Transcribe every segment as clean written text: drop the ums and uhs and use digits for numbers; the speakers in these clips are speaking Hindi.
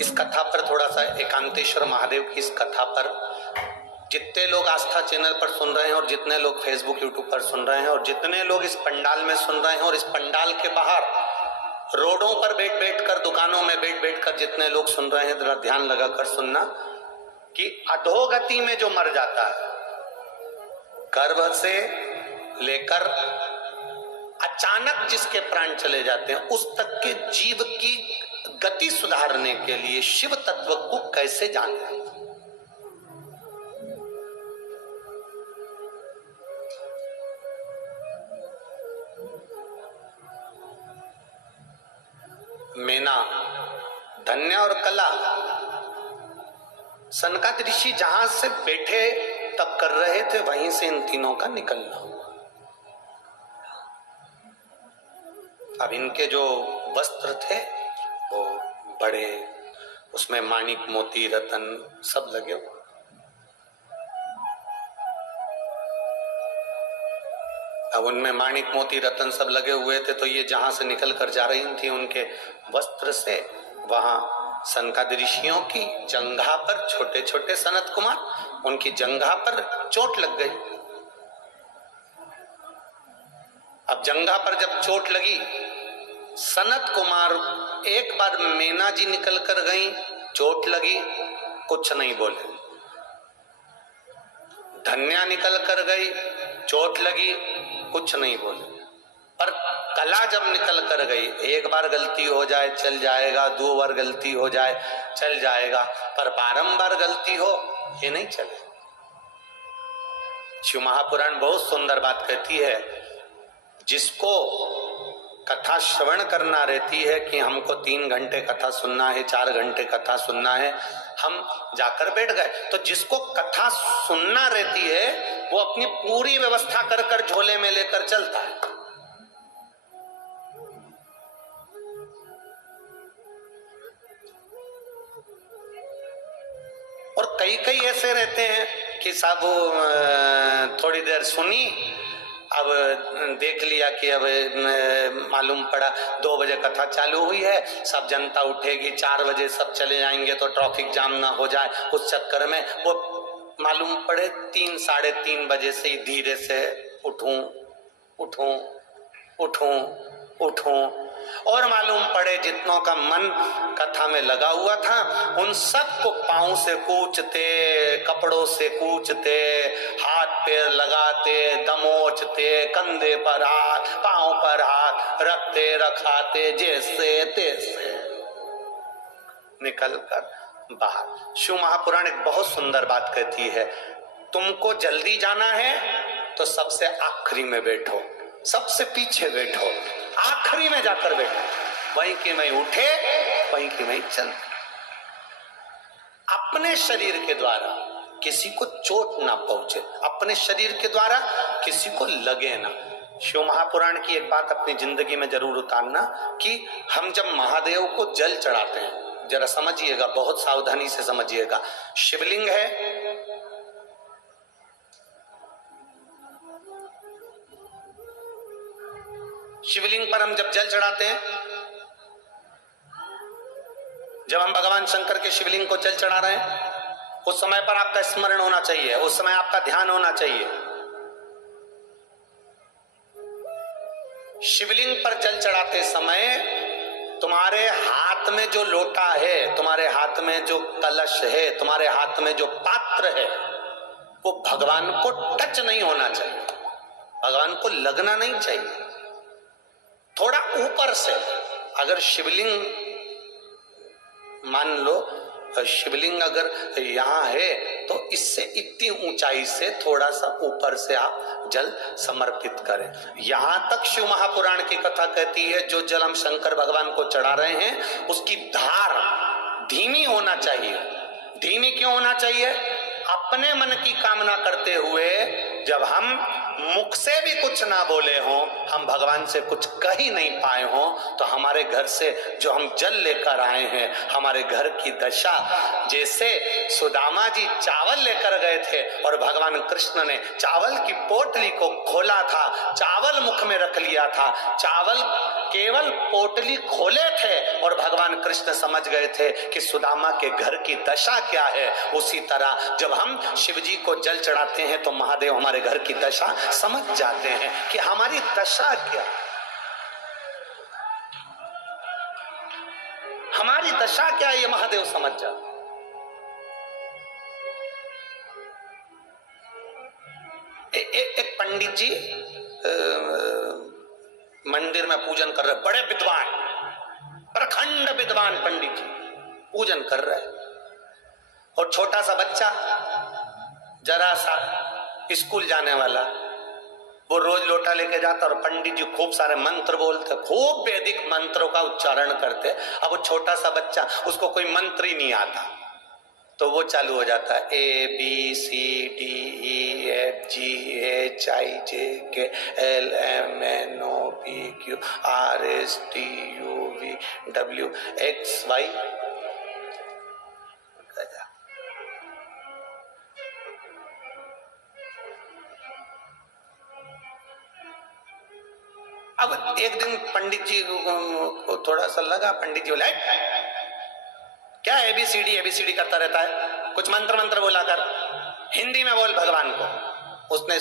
इस कथा पर थोड़ा सा, एकांतेश्वर महादेव की इस कथा पर जितने लोग आस्था चैनल पर सुन रहे हैं और जितने लोग फेसबुक यूट्यूब पर सुन रहे हैं और जितने लोग इस पंडाल में सुन रहे हैं और इस पंडाल के बाहर रोडों पर बैठ बैठ कर, दुकानों में बैठ बैठ कर जितने लोग सुन रहे हैं, जरा ध्यान लगाकर सुनना कि अधोगति में जो मर जाता है, गर्भ से लेकर अचानक जिसके प्राण चले जाते हैं, उस तक के जीव की गति सुधारने के लिए शिव तत्व को कैसे जाने। मेना, धन्य और कला, सनकादिक ऋषि जहां से बैठे तब कर रहे थे, वहीं से इन तीनों का निकलना हुआ। अब इनके जो वस्त्र थे वो बड़े, उसमें माणिक मोती रतन सब लगे हुए। अब उनमें माणिक मोती रतन सब लगे हुए थे, तो ये जहां से निकल कर जा रही थी उनके वस्त्र से, वहां सनकादिक ऋषियों की जंघा पर, छोटे छोटे सनत कुमार, उनकी जंघा पर चोट लग गई। अब जंघा पर जब चोट लगी, सनत कुमार एक बार मेना जी निकल कर गई, चोट लगी, कुछ नहीं बोले। धन्या निकल कर गई, चोट लगी, कुछ नहीं बोले। पर कला जब निकल कर गई, एक बार गलती हो जाए चल जाएगा, दो बार गलती हो जाए चल जाएगा, पर बारंबार गलती हो ये नहीं चले। शिव महापुराण बहुत सुंदर बात कहती है, जिसको कथा श्रवण करना रहती है कि हमको 3 घंटे कथा सुनना है, 4 घंटे कथा सुनना है, हम जाकर बैठ गए। तो जिसको कथा सुनना रहती है वो अपनी पूरी व्यवस्था कर कर झोले में लेकर चलता है। और कई कई ऐसे रहते हैं कि साहब थोड़ी देर सुनी, अब देख लिया कि अब मालूम पड़ा 2 बजे कथा चालू हुई है, सब जनता उठेगी, 4 बजे सब चले जाएंगे तो ट्रैफिक जाम ना हो जाए, उस चक्कर में वो मालूम पड़े 3 साढ़े 3 बजे से ही धीरे से उठूं उठूं उठूं उठूं, और मालूम पड़े जितनों का मन कथा में लगा हुआ था उन सबको पांव से कूचते, कपड़ों से कूचते, हाथ पैर लगाते, दमोचते, कंधे पर हाथ, पांव पर हाथ रखते रखाते, जैसे तैसे निकल कर बाहर। शिव महापुराण एक बहुत सुंदर बात कहती है, तुमको जल्दी जाना है तो सबसे आखिरी में बैठो, सबसे पीछे बैठो, आखिरी में जाकर बैठो, वहीं की वहीं उठे, वहीं की वहीं चल। अपने शरीर के द्वारा किसी को चोट ना पहुंचे, अपने शरीर के द्वारा किसी को लगे ना। शिव महापुराण की एक बात अपनी जिंदगी में जरूर उतारना कि हम जब महादेव को जल चढ़ाते हैं, जरा समझिएगा, बहुत सावधानी से समझिएगा। शिवलिंग है, शिवलिंग पर हम जब जल चढ़ाते हैं, जब हम भगवान शंकर के शिवलिंग को जल चढ़ा रहे हैं, उस समय पर आपका स्मरण होना चाहिए, उस समय आपका ध्यान होना चाहिए। शिवलिंग पर जल चढ़ाते समय तुम्हारे हाथ में जो लोटा है, तुम्हारे हाथ में जो कलश है, तुम्हारे हाथ में जो पात्र है, वो भगवान को टच नहीं होना चाहिए, भगवान को लगना नहीं चाहिए। थोड़ा ऊपर से, अगर शिवलिंग मान लो, शिवलिंग अगर यहाँ है तो इससे इतनी ऊंचाई से थोड़ा सा ऊपर से आप जल समर्पित करें। यहां तक शिव महापुराण की कथा कहती है, जो जल हम शंकर भगवान को चढ़ा रहे हैं उसकी धार धीमी होना चाहिए। धीमी क्यों होना चाहिए? अपने मन की कामना करते हुए जब हम मुख से भी कुछ ना बोले हों, हम भगवान से कुछ कह ही नहीं पाए हों, तो हमारे घर से जो हम जल लेकर आए हैं, हमारे घर की दशा, जैसे सुदामा जी चावल लेकर गए थे और भगवान कृष्ण ने चावल की पोटली को खोला था, चावल मुख में रख लिया था, चावल केवल पोटली खोले थे और भगवान कृष्ण समझ गए थे कि सुदामा के घर की दशा क्या है। उसी तरह जब हम शिव जी को जल चढ़ाते हैं तो महादेव हमारे घर की दशा समझ जाते हैं कि हमारी दशा क्या, हमारी दशा क्या, ये महादेव समझ जाते। एक पंडित जी मंदिर में पूजन कर रहे, बड़े विद्वान, प्रखंड विद्वान पंडित जी पूजन कर रहे, और छोटा सा बच्चा, जरा सा स्कूल जाने वाला, वो रोज लोटा लेके जाता और पंडित जी खूब सारे मंत्र बोलते, खूब वैदिक मंत्रों का उच्चारण करते। अब वो छोटा सा बच्चा, उसको कोई मंत्र ही नहीं आता, तो वो चालू हो जाता है ABCDEFGHLMNOPQRSTUVWXY। अब एक दिन पंडित जी को थोड़ा सा लगा, पंडित जी बोले क्या एबीसीडी करता रहता है, कुछ मंत्र बोला कर, हिंदी में बोल भगवान को। उसने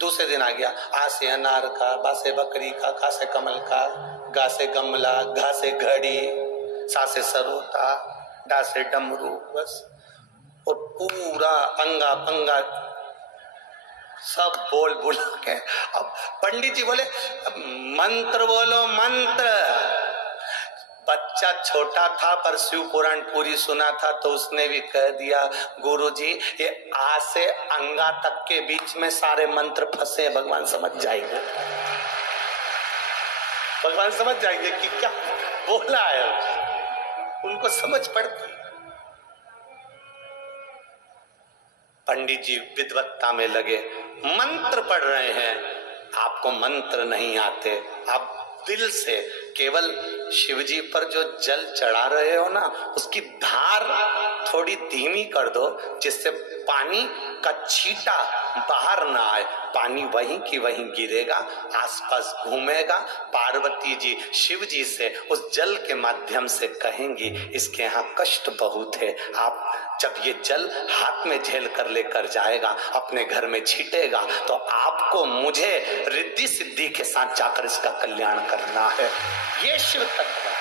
दूसरे दिन आ गया, आ से अनार का, बा से बकरी का, खा से कमल का, गा से गमला, घा से घड़ी, सा से सरोता, डा से डमरू, बस। और पूरा अंगा पंगा सब बोल बुला के, अब पंडित जी बोले मंत्र बोलो मंत्र। बच्चा छोटा था पर शिव पुराण पूरी सुना था, तो उसने भी कह दिया गुरुजी ये आ से अंगा तक के बीच में सारे मंत्र फंसे, भगवान समझ जाएंगे, भगवान समझ जाएंगे कि क्या बोला है, उनको समझ पड़ती। पंडित जी विद्वत्ता में लगे, मंत्र पढ़ रहे हैं, आपको मंत्र नहीं आते, आप दिल से केवल शिवजी पर जो जल चढ़ा रहे हो ना, उसकी धार थोड़ी धीमी कर दो, जिससे पानी का छींटा बाहर ना आए, पानी वहीं की वहीं गिरेगा, आसपास घूमेगा। पार्वती जी शिव जी से उस जल के माध्यम से कहेंगी इसके यहाँ कष्ट बहुत है, आप जब ये जल हाथ में झेल कर लेकर जाएगा, अपने घर में छीटेगा, तो आपको मुझे रिद्धि सिद्धि के साथ जाकर इसका कल्याण करना है। ये शिव तत्व है।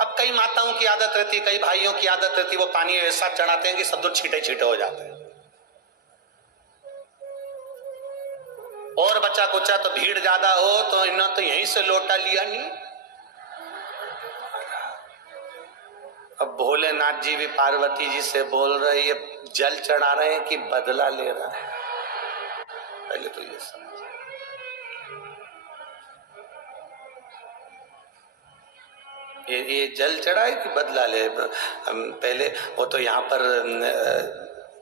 अब कई माताओं की आदत रहती, कई भाइयों की आदत रहती, वो पानी ऐसा चढ़ाते हैं कि सब दूर छीटे छीटे हो जाते हैं, और बचा कुचा तो भीड़ ज्यादा हो तो इन्होंने तो यहीं से लोटा लिया नहीं। अब भोलेनाथ जी भी पार्वती जी से बोल रहे, ये जल चढ़ा रहे हैं कि बदला ले रहा है, पहले तो ये समझ। ये जल चढ़ा है कि बदला ले, पहले वो तो यहाँ पर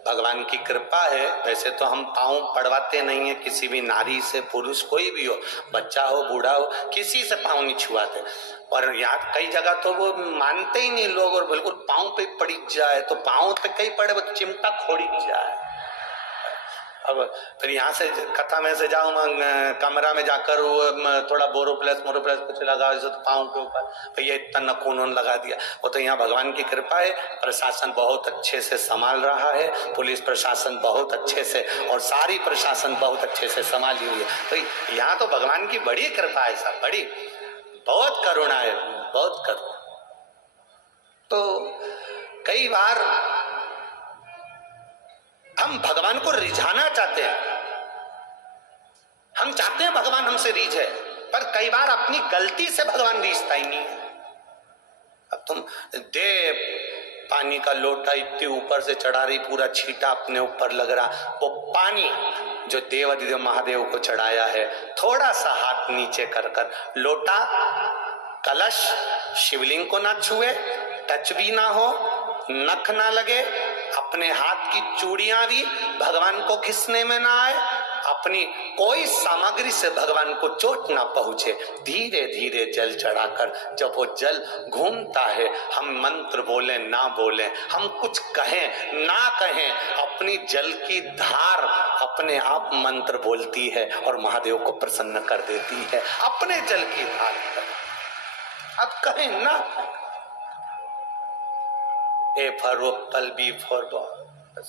भगवान की कृपा है। वैसे तो हम पाँव पड़वाते नहीं है किसी भी नारी से, पुरुष कोई भी हो, बच्चा हो बूढ़ा हो, किसी से पाँव नहीं छुआते। और यहाँ कई जगह तो वो मानते ही नहीं लोग, और बिल्कुल पाँव पे पड़ी जाए तो पाँव पे कहीं पड़े वो चिमटा खोड़ी जाए। अब फिर यहाँ से कथा में से जाऊँ कमरा में जाकर वो थोड़ा बोरोप्लस कुछ लगा तो पाँव के ऊपर, भैया इतना नखून लगा दिया। वो तो यहाँ भगवान की कृपा है, प्रशासन बहुत अच्छे से संभाल रहा है, पुलिस प्रशासन बहुत अच्छे से, और सारी प्रशासन बहुत अच्छे से संभाली हुई है। तो यहाँ तो भगवान की बड़ी कृपा है साहब, बड़ी बहुत करुणा है, बहुत करुणा। तो कई बार हम भगवान को रिझाना चाहते हैं, हम चाहते हैं भगवान हमसे रीझे, पर कई बार अपनी गलती से भगवान रीझता ही नहीं है। अब तुम दे पानी का लोटा इतने ऊपर से चढ़ा रही, पूरा छींटा अपने ऊपर लग रहा, वो पानी जो देवाधिदेव महादेव को चढ़ाया है, थोड़ा सा हाथ नीचे कर कर, लोटा कलश शिवलिंग को ना छुए, टच भी ना हो, नख ना लगे, अपने हाथ की चूड़ियां भी भगवान को घिसने में ना आए, अपनी कोई सामग्री से भगवान को चोट ना पहुंचे। धीरे धीरे जल चढ़ाकर जब वो जल घूमता है, हम मंत्र बोले ना बोले, हम कुछ कहें ना कहें, अपनी जल की धार अपने आप मंत्र बोलती है और महादेव को प्रसन्न कर देती है। अपने जल की धार अब कहें ना, A for apple, B for ball,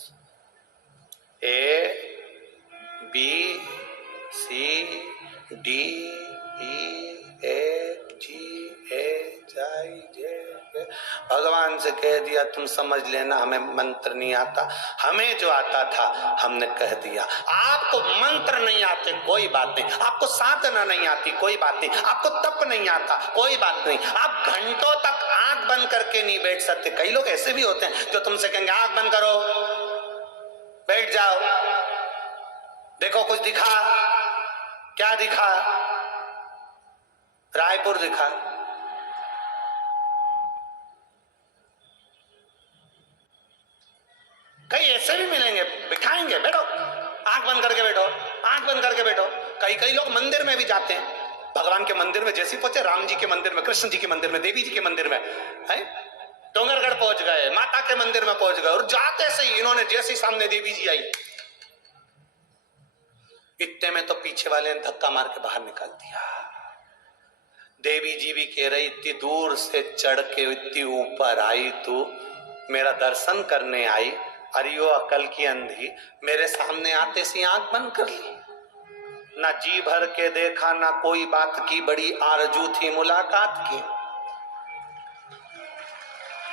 A B C D E F G H I J, भगवान से कह दिया तुम समझ लेना, हमें मंत्र नहीं आता। हमें जो आता था हमने कह दिया। आपको मंत्र नहीं आते कोई बात नहीं, आपको साधना नहीं आती कोई बात नहीं, आपको तप नहीं आता कोई बात नहीं, आप घंटों तक आंख बंद करके नहीं बैठ सकते। कई लोग ऐसे भी होते हैं जो तुमसे कहेंगे आंख बंद करो, बैठ जाओ, देखो कुछ दिखा, क्या दिखा? रायपुर दिखा। कई ऐसे भी मिलेंगे, बिठाएंगे, बैठो, आंख बंद करके बैठो, आंख बंद करके बैठो। कई लोग मंदिर में भी जाते हैं, भगवान के मंदिर में जैसे पहुंचे, राम जी के मंदिर में, कृष्ण जी के मंदिर में, देवी जी के मंदिर में, है डोंगरगढ़ पहुंच गए, माता के मंदिर में पहुंच गए, और जाते से ही इन्होंने जैसे सामने देवी जी आई, इतने में तो पीछे वाले ने धक्का मार के बाहर निकाल दिया। देवी जी भी कह रही इतनी दूर से चढ़ के इतनी ऊपर आई, तू मेरा दर्शन करने आई, अरे यो अकल की अंधी, मेरे सामने आते सी आंख बंद कर ली, ना जी भर के देखा, ना कोई बात की, बड़ी आरजू थी मुलाकात की,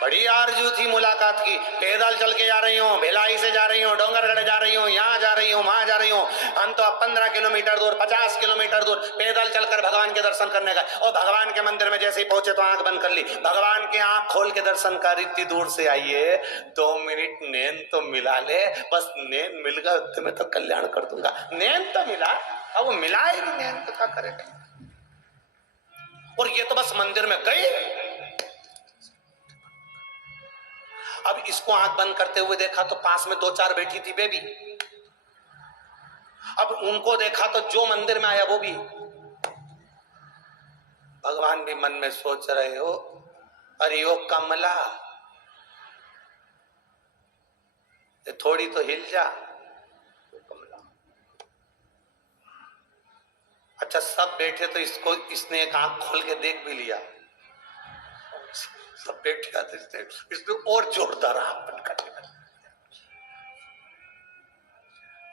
बड़ी आरजू थी मुलाकात की। पैदल चल के जा रही हूँ, भिलाई से जा रही हूँ, डोंगरगढ़ जा रही हूँ, यहाँ जा रही हूँ, वहां जा रही हूँ, हम तो अब 15 किलोमीटर दूर, 50 किलोमीटर दूर पैदल चलकर भगवान के दर्शन करने गए, और भगवान के मंदिर में जैसे ही पहुंचे तो आंख बंद कर ली। भगवान के आंख खोल के दर्शन कर, इतनी दूर से आइए, 2 मिनट नैन तो मिला ले, बस नैन मिल गया उतने में तो कल्याण कर दूंगा। नैन तो मिला, अब वो मिला ही नहीं, नैन तो क्या करेगा। और ये तो बस मंदिर में गए। अब इसको आंख बंद करते हुए देखा तो पास में 2-4 बैठी थी बेबी, अब उनको देखा तो जो मंदिर में आया वो भी। भगवान भी मन में सोच रहे हो, अरे ओ कमला, थोड़ी तो हिल जा। कमला, अच्छा सब बैठे तो इसने एक आंख खोल के देख भी लिया, सब बैठ जाते, इसने और जोरदार आंख बंद कर लिया।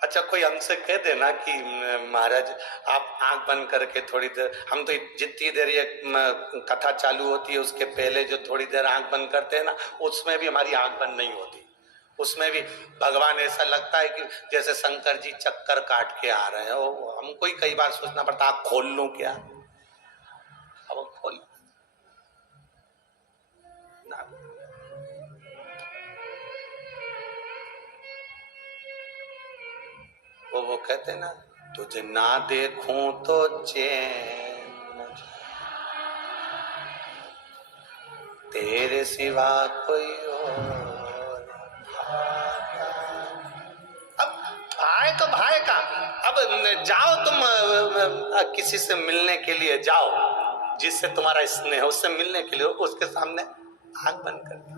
अच्छा कोई हमसे कह देना कि महाराज आप आंख बंद करके थोड़ी देर, हम तो जितनी देर ये कथा चालू होती है उसके पहले जो थोड़ी देर आंख बंद करते हैं ना, उसमें भी हमारी आंख बंद नहीं होती, उसमें भी भगवान ऐसा लगता है कि जैसे शंकर जी चक्कर काट के आ रहे हैं। हमको ही कई बार सोचना पड़ता आंख खोल लूं क्या, अब खोल ना। वो कहते ना, तुझे ना देखूं तो चैन, तेरे सिवा कोई और। अब भाई तो भाई का, अब जाओ तुम किसी से मिलने के लिए जाओ, जिससे तुम्हारा स्नेह है उससे मिलने के लिए, उसके सामने आंख बंद कर।